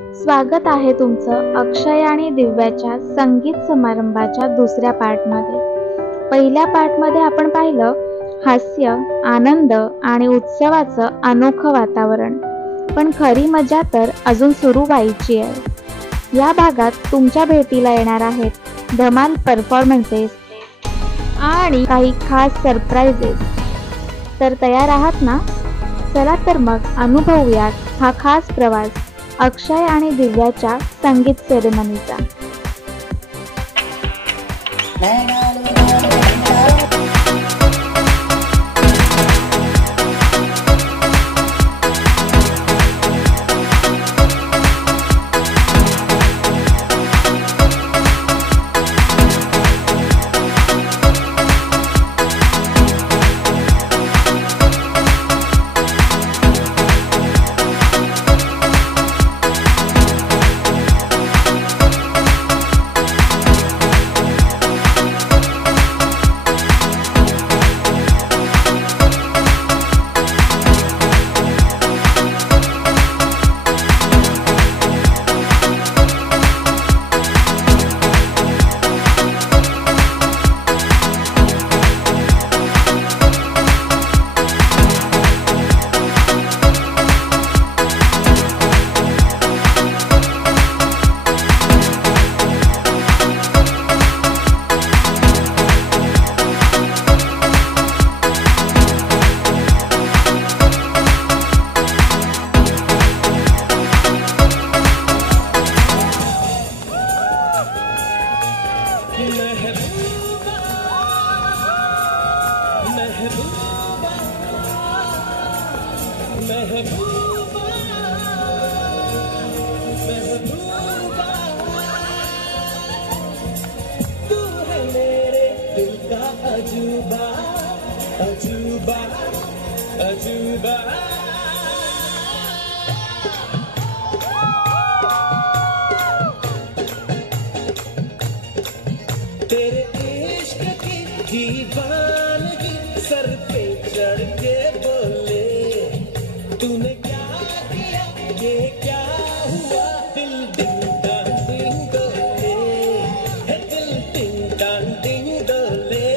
स्वागत आहे तुमचं अक्षय आणि दिव्याच्या संगीत समारंभाच्या दुसऱ्या पार्टमध्ये। पहिल्या पार्टमध्ये आपण पाहिलं हास्य, आनंद आणि उत्सवाचं अनोखं वातावरण, पण खरी मजा तर अजून सुरू व्हायची आहे। या भागात तुमच्या भेटीला येणार आहेत धमाल परफॉर्मन्सेस आणि काही खास सरप्राइजेस। तर तयार आहात ना? चला तर मग अनुभवूयात हा खास प्रवास अक्षय आणि दिव्याच्या संगीत सेरेमनीचा। तेरे इश्क की दीवानगी सर पे चढ़ के बोले, तूने क्या किया ये क्या हुआ, दिल डिंग डांग डिंग डोले, है दिल डिंग डांग डिंग डोले।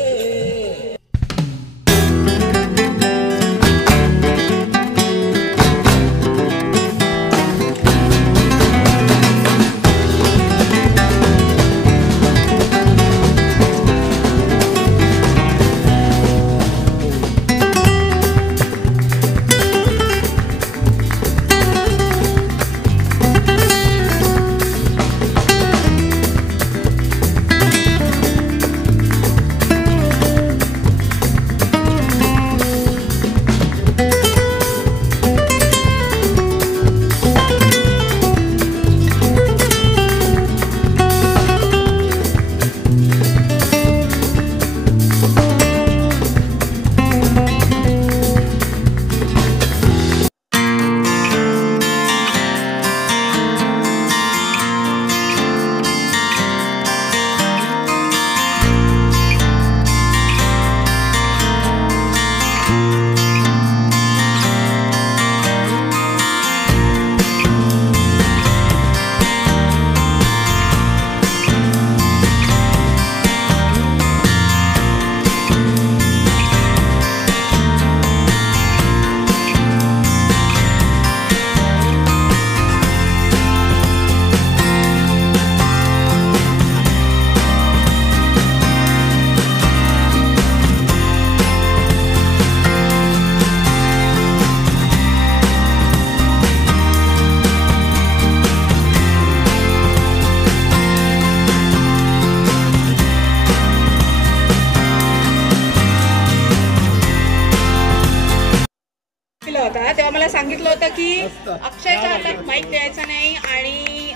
तेव्हा मला सांगितलं होतं की अक्षयच्या हातात माईक द्यायचा नाही आणि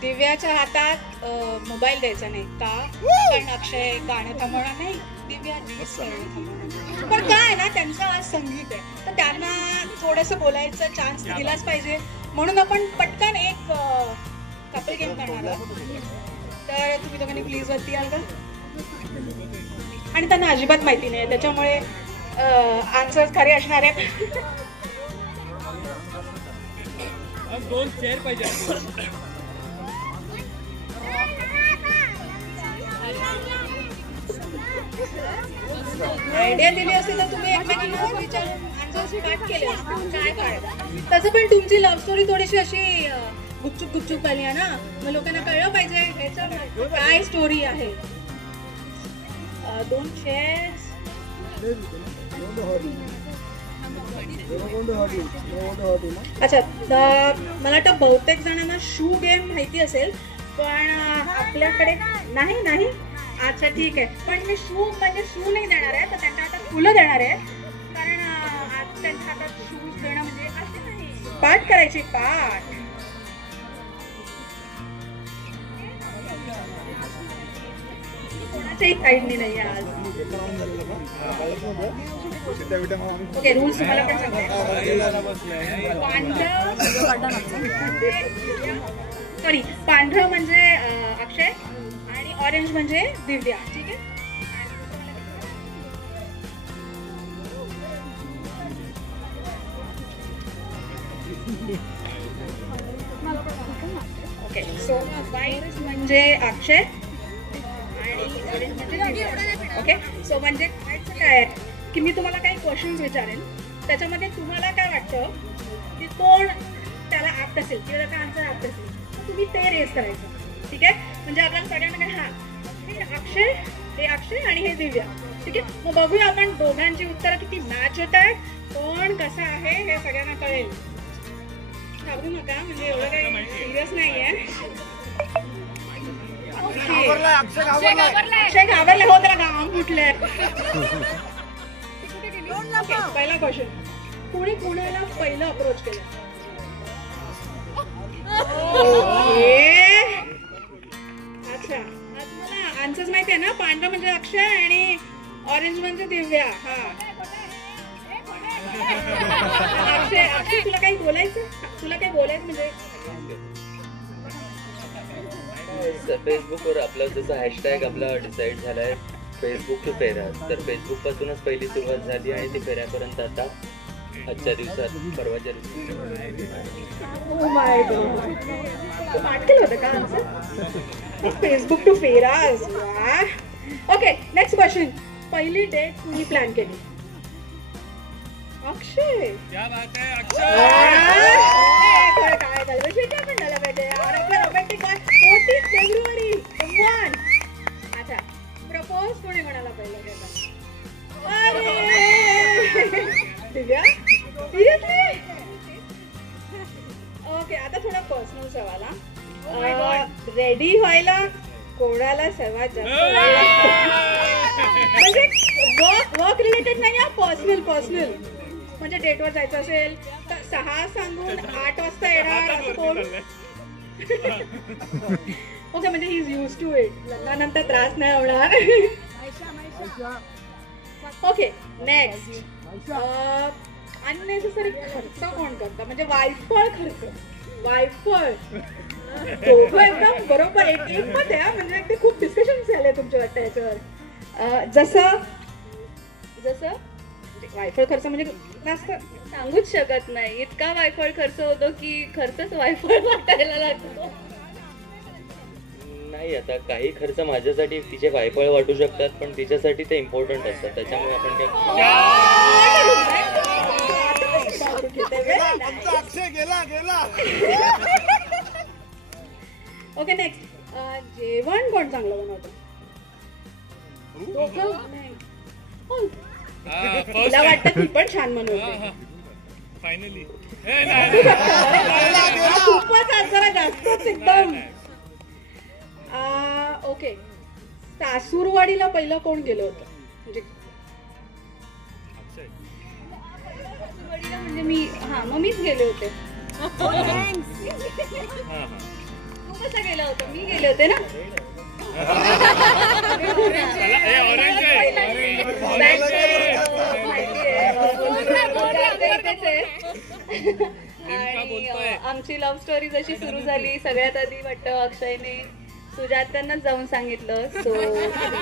दिव्याच्या हातात मोबाईल द्यायचा नाही का, कारण अक्षय गाणं थांबवणार नाही, दिव्या पण काय ना त्यांचं आज संगीत आहे तर त्यांना थोडंसं बोलायचं चान्स दिलाच पाहिजे, म्हणून आपण पटकन एक कपल गेम करणार आहोत। तर तुम्ही दोघांनी प्लीज वरती याल का? आणि त्यांना अजिबात माहिती नाही त्याच्यामुळे आन्सर्स खरे असणार आहेत। 2 चेअर पाहिजे. आयडिया दिली असते तर तुम्ही एकमेकांना विचारून आन्सर स्टार्ट केले काय काय. तसं पण तुमची लव्ह स्टोरी थोडीशी अशी गुपचूप गुपचूप आली आहे ना, मग लोकांना कळलं पाहिजे ह्याचं काय स्टोरी आहे. 2 चेअर्स. अच्छा, मला वाटतं बहुतेक जणांना शू गेम माहिती असेल, पण आपल्याकडे नाही. अच्छा ठीक आहे, पण मी शू म्हणजे शू नाही देणार आहे, तर त्यांना आता फुलं देणार आहे. कारण आज त्यांच्या हातात शूज देणं म्हणजे असं नाही. पाठ करायची, पाठ. कोणाच्याही साईडनी नाही आज. ओके, रूल्स तुम्हाला पण पांढरं म्हणजे अक्षय आणि ऑरेंज म्हणजे दिव्या. ठीक आहे. ओके, सो व्हाईट म्हणजे अक्षय आणि ऑरेंज म्हणजे दिव्या. ओके, सो म्हणजे काय की मी तुम्हाला काही क्वेश्चन्स विचारेन, त्याच्यामध्ये तुम्हाला काय वाटतं की कोण त्याला ऍप्ट असेल किंवा त्याचा आन्सर ऍप्ट असेल, तुम्ही ते रेस करायचं. ठीक आहे. म्हणजे आपल्याला सगळ्यांना काय, हे अक्षय आणि हे दिव्या. ठीक आहे. मग बघूया आपण दोघांची उत्तरं किती मॅच होत आहेत, कोण कसं आहे हे सगळ्यांना कळेल. घाबरू नका, म्हणजे एवढं काही सिरियस नाहीये. अक्षय घाबरला, हो त्याला घाम फुटलंय. पहिला क्वेश्चन, कोणी कोणाला पहिलं अप्रोच केलं? अच्छा, मला आन्सर्स माहिती आहे ना. पांढरं म्हणजे अक्षय आणि ऑरेंज म्हणजे दिव्या. हा, अक्षय तुला काही बोलायचं म्हणजे फेसबुकवर आपला जसं हॅशटॅग आपला डिसाईड झालाय फेसबुक टू फेराज, तर फेसबुक पासूनच पहिली सुरुवात झाली आणि ती फेऱ्यापर्यंत आता आजच्या दिवसात, परवाच्या दिवशी. पाठ केलं होतं का आन्सर? फेसबुक टू फेराज. Okay, next question. पहिली डेट कुणी प्लॅन केली? अक्षय. क्या बात है काय झालं शिट्या पण झाला पाहिजे यार. आपलं रोमॅन्टिक 14 फेब्रुवारी. अच्छा, प्रपोज कोणी कोणाला पहिलं केलं? अरे दिव्या, सिरियसली? ओके, आता थोडा पर्सनल सवाल. रेडी व्हायला कोणाला सर्वात जास्त म्हणजे वर्क रिलेटेड नाही, पर्सनल. म्हणजे डेटवर जायचं असेल तर 6 सांगून 8 वाजता येणार असं कोण? ओके, म्हणजे he is used to it. लग्नानंतर त्रास नाही होणार. Okay, next. अननेसेसरी खर्च कोण करतं? म्हणजे वायफळ खर्च. दोघं एकदम बरोबर एक मत आहे. म्हणजे अगदी खूप डिस्कशन झाले तुमच्या वाटतं याच्यावर. जसं वायफळ खर्च म्हणजे जास्त सांगूच शकत नाही. इतका वायफळ खर्च होतो की खर्चच वायफळ वाटायला लागतो. नाही, आता काही खर्च माझ्यासाठी तिचे वायफळ वाटू शकतात, पण तिच्यासाठी ते इम्पॉर्टंट असतात. त्याच्यामुळे आपण ओके, नेक्स्ट. जेवण कोण चांगलं बनवतं? तुला वाटतं ती पण छान बनवते? फायनली खूपच जरा जास्तच एकदम. ओके, सासूरवाडीला पहिलं कोण गेलं होतं? म्हणजे मीच गेले होते. तू कसा गेला होता? मी गेले होते ना. आणि आमची लव्ह स्टोरी जशी सुरू झाली, सगळ्यात आधी वाटतं अक्षयने सुजातांनाच जाऊन सांगितलं. सो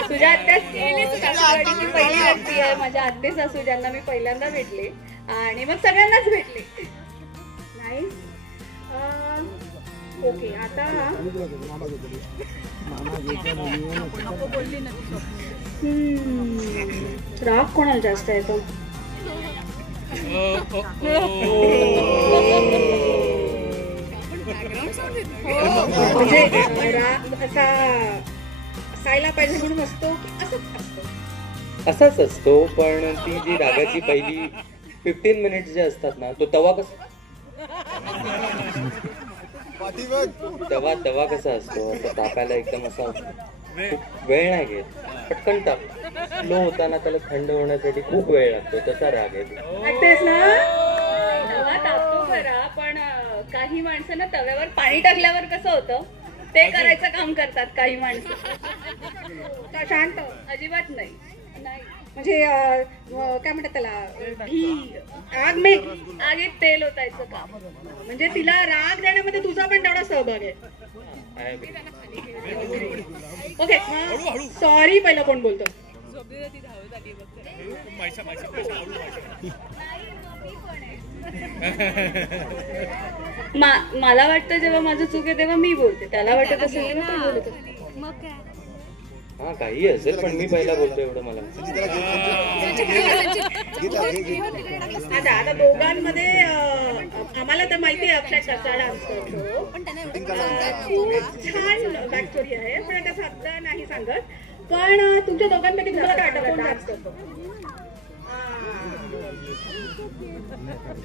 सुजाता सासूरवाडीची पहिली व्यक्ती आहे, माझ्या आत्ते सासू, ज्यांना मी पहिल्यांदा भेटले आणि मग सगळ्यांनाच भेटले. नाही, ओके आता राग कोणाला जास्त येतो? म्हणजे राग असा असायला पाहिजे म्हणून असतो की असंच असतो? असाच असतो, पण ती जी रागाची पहिली 15 मिनिट्स जे असतात ना, तो तवा कसा असतो, असं तापायला एकदम असा खूप वेळ नाही घेत, पटकन ताप. स्लो होताना त्याला थंड होण्यासाठी खूप वेळ लागतो, तसा राग आहे. वाटतेस ना? तवा तापतो खरा, पण काही माणसं ना तव्यावर पाणी टाकल्यावर कसं होतं ते करायचं काम करतात काही माणसं. का शांत? अजिबात नाही. म्हणजे काय म्हणतात त्याला, घी आगीत तेल ओतायचं काम. म्हणजे तिला राग देण्यामध्ये तुझा पण तेवढा सहभाग आहे. ओके, सॉरी पहिलं कोण बोलतो? मला वाटतं जेव्हा माझं चूक आहे तेव्हा मी बोलते, त्याला वाटत असेल तेव्हा तो बोलतो. हा काही असेल, पण मी पहिला बोलतो एवढं मला. आता दोघांमध्ये आम्हाला तर माहिती आहे अक्षय कसा डान्स करतो, खूप छान बॅक स्टोरी आहे, पण आता सध्या नाही सांगत. पण तुमच्या दोघांपैकी तुम्हाला काय वाटतं कोण डान्स करतो?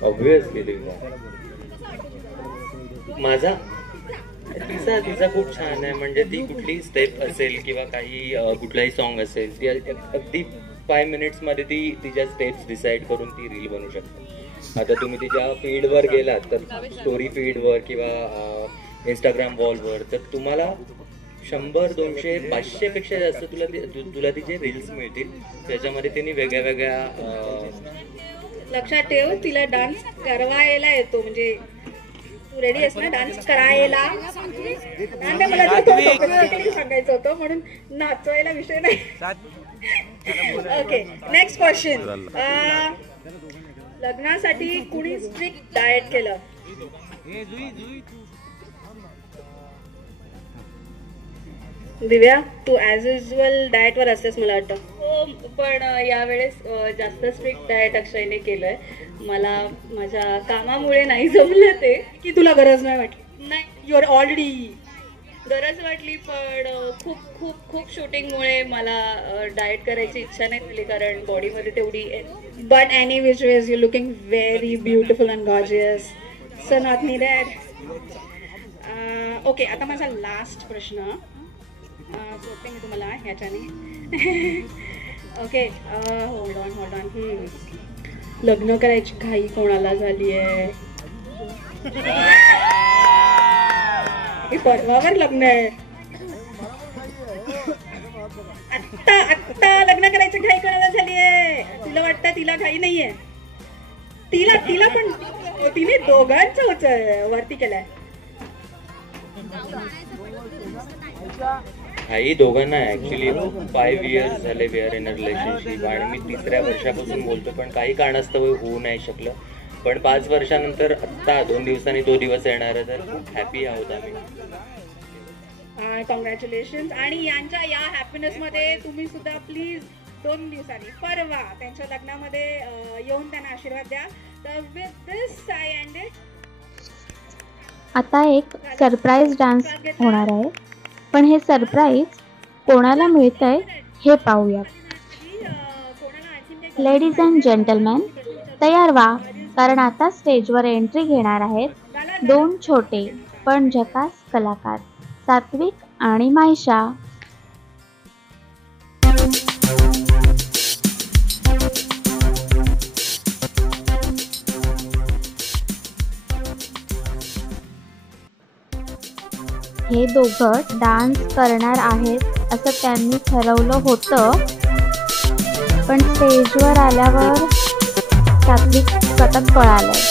ऑब्विसली माझा तिचा खूप छान आहे. म्हणजे ती कुठलीही स्टेप असेल किंवा काही कुठलाही सॉन्ग असेल, ती अगदी 5 मिनिट्स मध्ये ती तिच्या स्टेप्स डिसाईड करून ती रील बनवू शकते. आता तुम्ही तिच्या फीडवर गेलात तर स्टोरी फीडवर किंवा इंस्टाग्राम वॉलवर, तर तुम्हाला 100, 200, 500 पेक्षा जास्त तुला तिचे रील्स मिळतील, त्याच्यामध्ये तिने वेगळ्या वेगळ्या. लक्षात ठेव, तिला डान्स करवायला येतो. म्हणजे तू रेडी आहेस ना डान्स करायला? मला सांगायचं होतं म्हणून नाचवायला विषय नाही. Okay, next question. लग्नासाठी कुणी स्ट्रिक्ट डाएट केलं? दिव्या, तू ऍज युजल डाएट वर असतेस मला वाटतं. हो, पण यावेळेस जास्त स्ट्रिक्ट डाएट अक्षयने केलंय. मला माझ्या कामामुळे नाही जमलं ते. की तुला गरज नाही वाटली? नाही, यू आर ऑलरेडी. गरज वाटली, पण खूप खूप खूप शूटिंगमुळे मला डाएट करायची इच्छा नाही झाली, कारण बॉडीमध्ये तेवढी. But any which ways you looking very beautiful and gorgeous, so not needed. Okay, आता माझा लास्ट प्रश्न सोडते मी तुम्हाला ह्याच्याने. Okay, hold on. लग्न करायची घाई कोणाला झाली आहे? परवावर लग्न आहे. आत्ता लग्न करायची घाई कोणाला झाली आहे? तुला वाटतं तिला घाई नाहीये? तिला पण तिने दोघांचं वरती केलंय. आई दोघांना ऍक्च्युली 5 इयर्स झाले we are in a relationship, आणि मी 3ऱ्या वर्षापासून बोलतो, पण काही कारणास्तव होऊ नाही शकलं. पण 5 वर्षानंतर आत्ता 2 दिवसांनी तो दिवस येणार आहे, तर खूप हॅपी आहोत आम्ही. कॉंग्रॅच्युलेशन. आणि यांच्या या हॅपीनेस मध्ये तुम्ही सुद्धा प्लीज 2 दिवसांनी परवा त्यांच्या लग्नामध्ये येऊन त्यांना आशीर्वाद द्या. तर with this I end it. आता एक सरप्राईज डान्स होणार आहे, पण हे सरप्राईज कोणाला मिळतंय हे पाहूया. लेडीज अँड जेंटलमॅन, तयार व्हा, कारण आता स्टेजवर एंट्री घेणार आहेत 2 छोटे पण झकास कलाकार, सात्विक आणि मायशा. हे दोघं डान्स करणार आहेत असं त्यांनी ठरवलं होतं, पण स्टेजवर आल्यावर सात्विक सतत पळालंय.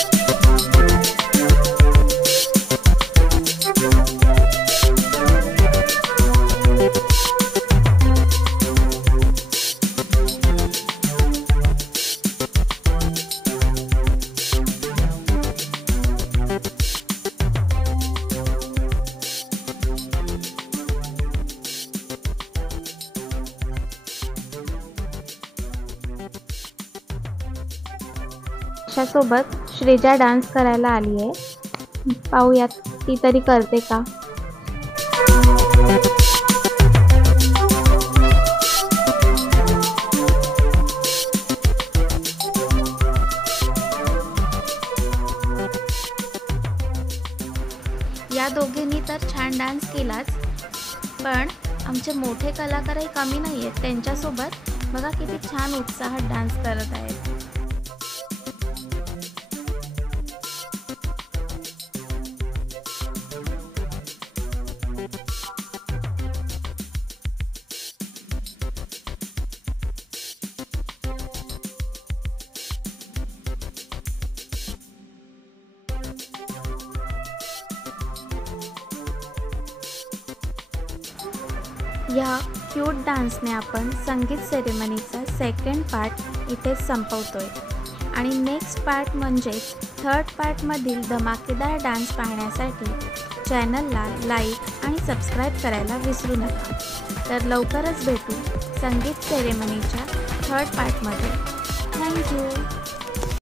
सोबत श्रीजा डान्स करायला आली आहे. पाहूयात ती तरी करते का. या दोघींनी तर छान डान्स केलाच, पण आमचे मोठे कलाकारही कमी नाही आहेत. त्यांच्यासोबत बघा किती छान उत्साहात डान्स करत आहेत. या क्यूट डान्सने आपण संगीत सेरेमनीचा सेकंड पार्ट इथेच संपवतोय आणि नेक्स्ट पार्ट म्हणजेच थर्ड पार्टमधील धमाकेदार डान्स पाहण्यासाठी चॅनलला लाईक आणि सबस्क्राईब करायला विसरू नका. तर लवकरच भेटू संगीत सेरेमनीच्या थर्ड पार्टमध्ये. थँक्यू.